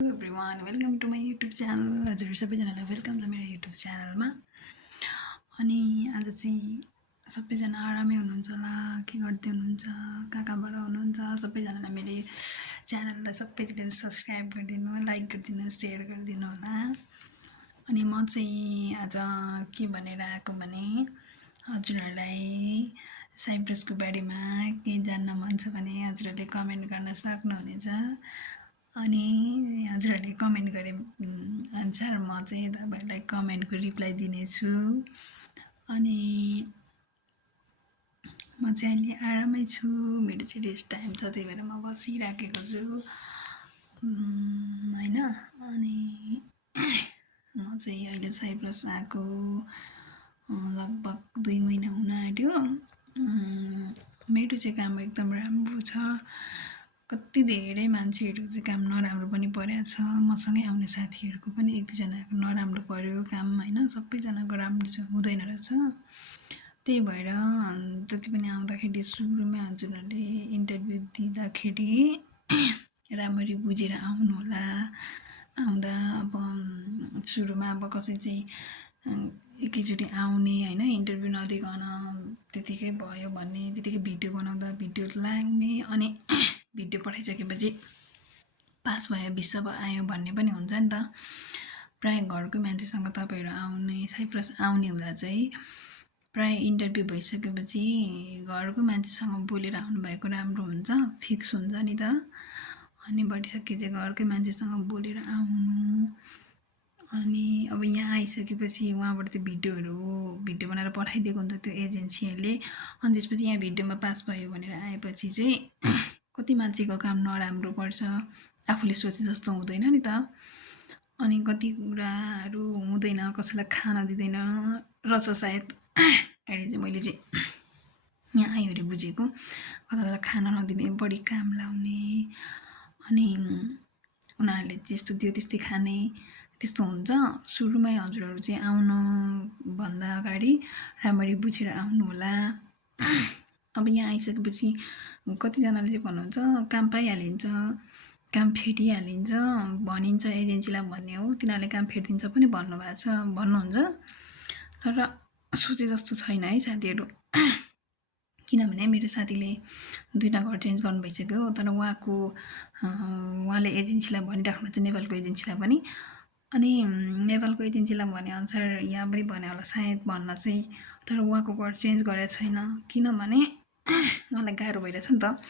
Hello everyone, welcome to my YouTube channel. हजुर सबैजनालाई welcome छ मेरो YouTube च्यानलमा। अनि आज चाहिँ सबैजना आरामै हुनुहुन्छ होला, के गर्दै हुनुहुन्छ, कहाँबाट हुनुहुन्छ, सबैजनालाई मेरो च्यानललाई सबैजनाले सब्सक्राइब गरिदिनु, लाइक गरिदिनु, सेयर गरिदिनु होला। अनि म चाहिँ आज के भनेर आएको भने हजुरहरूलाई साइप्रसको बारेमा के जान्न मन छ भने हजुरहरूले कमेन्ट गर्न सक्नुहुनेछ। अनि हजुरहरूले कमेन्ट गरे अनुसार म चाहिँ तपाईँहरूलाई कमेन्टको रिप्लाई दिनेछु। अनि म चाहिँ अहिले आरामै छु, मेरो चाहिँ रेस्ट टाइम छ, त्यही भएर म बसिराखेको छु होइन। अनि म चाहिँ अहिले साइप्रस आएको लगभग 2 महिना हुन आँट्यो। मेरो चाहिँ काम एकदम राम्रो छ। कति धेरै मान्छेहरू चाहिँ काम नराम्रो पनि परेको छ, मसँगै आउने साथीहरूको पनि 1-2जनाको नराम्रो पर्यो काम होइन, सबैजनाको राम्रो चाहिँ हुँदैन रहेछ। त्यही भएर जति पनि आउँदाखेरि सुरुमै हजुरहरूले इन्टरभ्यू दिँदाखेरि राम्ररी बुझेर आउनु होला। आउँदा अब सुरुमा अब कसै चाहिँ एकैचोटि आउने होइन, इन्टरभ्यू नदिकन त्यतिकै भयो भन्ने, त्यतिकै भिडियो बनाउँदा भिडियो लाग्ने, अनि भिडियो पठाइसकेपछि पास भयो 20 आयो भन्ने पनि हुन्छ नि त। प्रायः घरको मान्छेसँग तपाईँहरू आउने साइप्रस आउने हुँदा चाहिँ प्रायः इन्टरभ्यू भइसकेपछि घरको मान्छेसँग बोलेर आउनुभएको राम्रो हुन्छ, फिक्स हुन्छ नि त। अनि बढिसके चाहिँ घरकै मान्छेसँग बोलेर आउनु। अनि अब यहाँ आइसकेपछि उहाँबाट त्यो भिडियो बनाएर पठाइदिएको हुन्छ त्यो एजेन्सीहरूले। अनि त्यसपछि यहाँ भिडियोमा पास भयो भनेर आएपछि चाहिँ कति मान्छेको काम नराम्रो पर्छ, आफूले सोचे जस्तो हुँदैन नि त। अनि कति कुराहरू हुँदैन, कसैलाई खान दिँदैन रहेछ सायद। अहिले चाहिँ मैले चाहिँ यहाँ आइवरी बुझेको, कसैलाई खाना नदिने, बढी काम लाउने, अनि उनीहरूले त्यस्तो दियो त्यस्तै खाने, त्यस्तो हुन्छ। सुरुमै हजुरहरू चाहिँ आउनुभन्दा अगाडि राम्ररी बुझेर आउनु होला। अब यहाँ आइसकेपछि कतिजनाले चाहिँ भन्नुहुन्छ काम पाइहालिन्छ, काम फेरिहालिन्छ भनिन्छ, एजेन्सीलाई भन्ने हो, तिनीहरूले काम फेरिदिन्छ पनि भन्नुहुन्छ। तर सोचे जस्तो छैन है साथीहरू। किनभने मेरो साथीले 2टा घर चेन्ज गर्नु भइसक्यो, तर उहाँले एजेन्सीलाई भनिराख्नु भएको छ, नेपालको एजेन्सीलाई पनि। अनि नेपालको एजेन्सीलाई भनेअनुसार यहाँ पनि भने होला सायद भन्न चाहिँ, तर उहाँको घर चेन्ज गरेको छैन। किनभने उहाँलाई गाह्रो भइरहेछ नि त,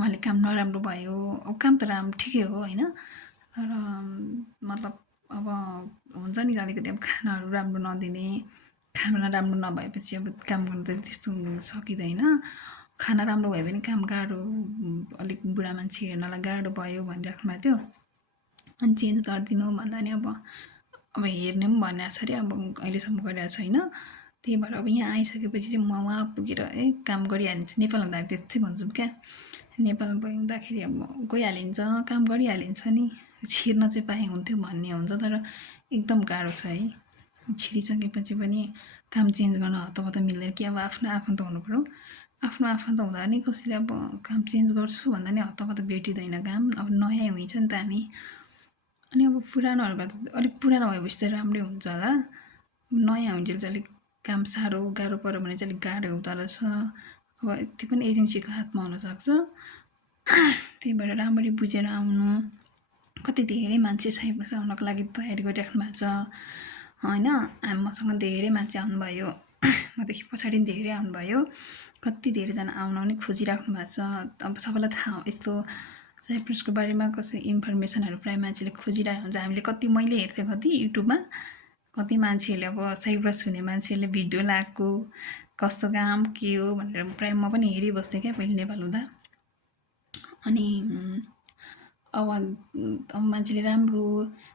उहाँले काम नराम्रो भयो। अब काम त ठिकै हो होइन, तर मतलब अब हुन्छ नि अलिकति अब खानाहरू राम्रो नदिने, खाना राम्रो नभएपछि अब काम गर्नु त त्यस्तो सकिँदैन। खाना राम्रो भयो भने काम गाह्रो, अलिक बुढा मान्छे हेर्नलाई गाह्रो भयो भनिराख्नु भएको थियो। अनि चेन्ज गरिदिनु भन्दा नि अब हेर्ने पनि भनेको छ अरे, अब अहिलेसम्म गरिरहेको छैन। त्यही भएर अब यहाँ आइसकेपछि चाहिँ म वहाँ पुगेर काम गरिहालिन्छ। नेपाल हुँदा त्यस्तै भन्छौँ क्या, नेपाल हुँदाखेरि अब गइहालिन्छ, काम गरिहालिन्छ नि, छिर्न चाहिँ पाए हुन्थ्यो भन्ने हुन्छ। तर एकदम गाह्रो छ है, छिरिसकेपछि पनि काम चेन्ज गर्न हतपत मिल्दैन कि अब आफ्नो आफन्त हुनु पऱ्यो। आफ्नो आफन्त हुँदा नि कसैले अब काम चेन्ज गर्छु भन्दा नि हतपत भेटिँदैन काम, अब नयाँ हुन्छ नि त हामी। अनि अब पुरानोहरूको त अलिक पुरानो भएपछि त राम्रै हुन्छ होला, नयाँ हुन्जेल चाहिँ अलिक काम गाह्रो पऱ्यो भने चाहिँ अलिक गाह्रो हुँदो रहेछ। अब त्यो पनि एजेन्सीको हातमा हुनसक्छ। त्यही भएर राम्ररी बुझेर आउनु। कति धेरै मान्छे साइप्रस आउनको लागि तयारी गरिराख्नु भएको छ होइन। मसँग धेरै मान्छे आउनुभयो, मदेखि पछाडि पनि धेरै आउनुभयो, कति धेरैजना आउन खोजिराख्नु भएको छ। अब सबैलाई थाहा यस्तो साइप्रसको बारेमा कसै इन्फर्मेसनहरू प्रायः मान्छेले खोजिरहेको हुन्छ। हामीले मैले हेर्थेँ कति युट्युबमा, कति मान्छेहरूले अब साइप्रस हुने मान्छेहरूले भिडियो लगाएको, कस्तो काम के हो भनेर प्रायः म पनि हेरिबस्थेँ क्या पहिले नेपाल हुँदा। अनि अब मान्छेले राम्रो,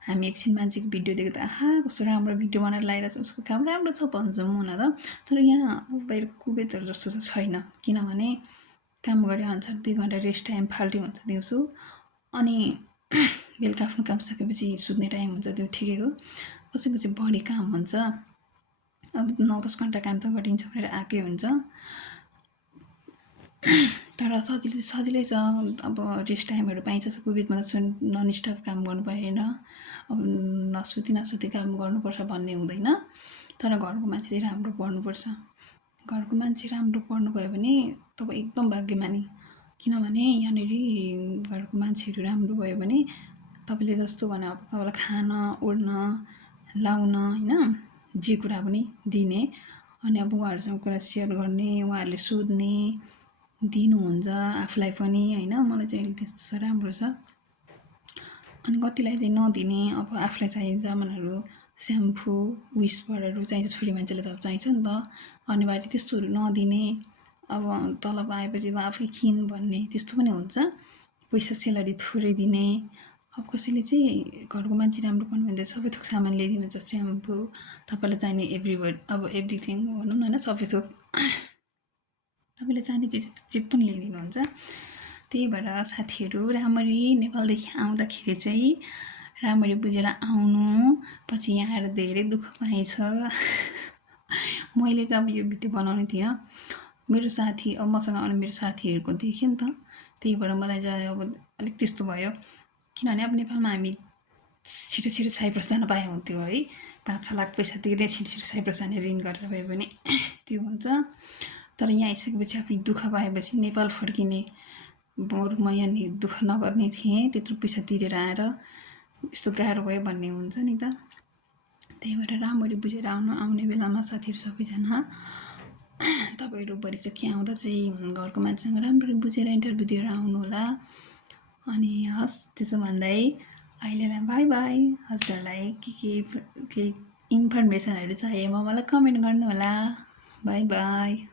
हामी एकछिन मान्छेको भिडियो देख्दा त आहा कस्तो राम्रो भिडियो बनाएर लगाइरहेछ, उसको काम राम्रो छ भन्छौँ हुन त। तर यहाँ बाहिर कुवेतहरू जस्तो चाहिँ छैन, किनभने काम गरे अनुसार 2 घन्टा रेस्ट टाइम फाल्टै हुन्छ दिउँसो, अनि बेलुका आफ्नो काम सकेपछि सुत्ने टाइम हुन्छ, त्यो ठिकै हो। कसैको चाहिँ बढी काम हुन्छ, अब 9-10 घन्टा काम त गरिन्छ भनेर आएकै हुन्छ। तर सजिलै छ। अब रेस्ट टाइमहरू पाइन्छ। कोभिडमा त ननस्टप काम गर्नु पाएन। अब नसुती काम गर्नुपर्छ भन्ने हुँदैन। तर घरको मान्छे चाहिँ राम्रो पढ्नुपर्छ। घरको मान्छे राम्रो पढ्नुभयो भने तपाईँ एकदम भाग्यमानी। किनभने यहाँनिर घरको मान्छेहरू राम्रो भयो भने तपाईँले जस्तो भने अब तपाईँलाई खान ओड्न लाउन होइन जे कुरा पनि दिने, अनि अब उहाँहरूसँग कुरा सेयर गर्ने, उहाँहरूले सोध्ने दिनुहुन्छ आफूलाई पनि होइन। मलाई चाहिँ अहिले त्यस्तो राम्रो छ। अनि कतिलाई चाहिँ नदिने, अब आफूलाई चाहिने सामानहरू स्याम्पू विस्परहरू चाहिन्छ, छोरी मान्छेले त चाहिन्छ नि त, अनिवार्य त्यस्तोहरू नदिने। अब तलब आएपछि त आफै किन भन्ने त्यस्तो पनि हुन्छ। पैसा सेलरी थोरै दिने। अब कसैले चाहिँ घरको मान्छे राम्रो पढ्नु भने सबै थोक सामान ल्याइदिनुहुन्छ, स्याम्पू तपाईँलाई चाहिने अब एभ्रिथिङ भनौँ न होइन, सबै थोक तपाईँले चाहिने चिज जे पनि ल्याइदिनुहुन्छ। त्यही भएर साथीहरू राम्ररी नेपालदेखि आउँदाखेरि चाहिँ राम्ररी बुझेर आउनु। पछि यहाँ आएर धेरै दुःख पाएछ। मैले चाहिँ अब यो भिडियो बनाउने थिइनँ, मेरो साथी अब मसँग आउने मेरो साथीहरूको देखेँ नि त, त्यही भएर मलाई चाहिँ अब अलिक त्यस्तो भयो। किनभने अब नेपालमा हामी छिटो साइप्रस जान पाए हुन्थ्यो है। 5-6 लाख पैसा तिर्दै छिटो साइप्रस जाने ऋण गरेर भयो भने त्यो हुन्छ। तर यहाँ आइसकेपछि आफूले दुःख पाएपछि नेपाल फर्किने, बरु म यहाँनिर दुःख नगर्ने थिएँ, त्यत्रो पैसा तिरेर आएर यस्तो गाह्रो भयो भन्ने हुन्छ नि त। त्यही भएर राम्ररी बुझेर आउने बेलामा साथीहरू सबैजना तपाईँहरू भरिसकी आउँदा चाहिँ घरको मान्छेसँग राम्ररी बुझेर इन्टरभ्यू दिएर आउनु होला। अनि हस्, त्यसो भन्दै अहिलेलाई बाई बाई। हजुरहरूलाई के इन्फर्मेसनहरू चाहिएमा मलाई कमेन्ट गर्नु होला। By by.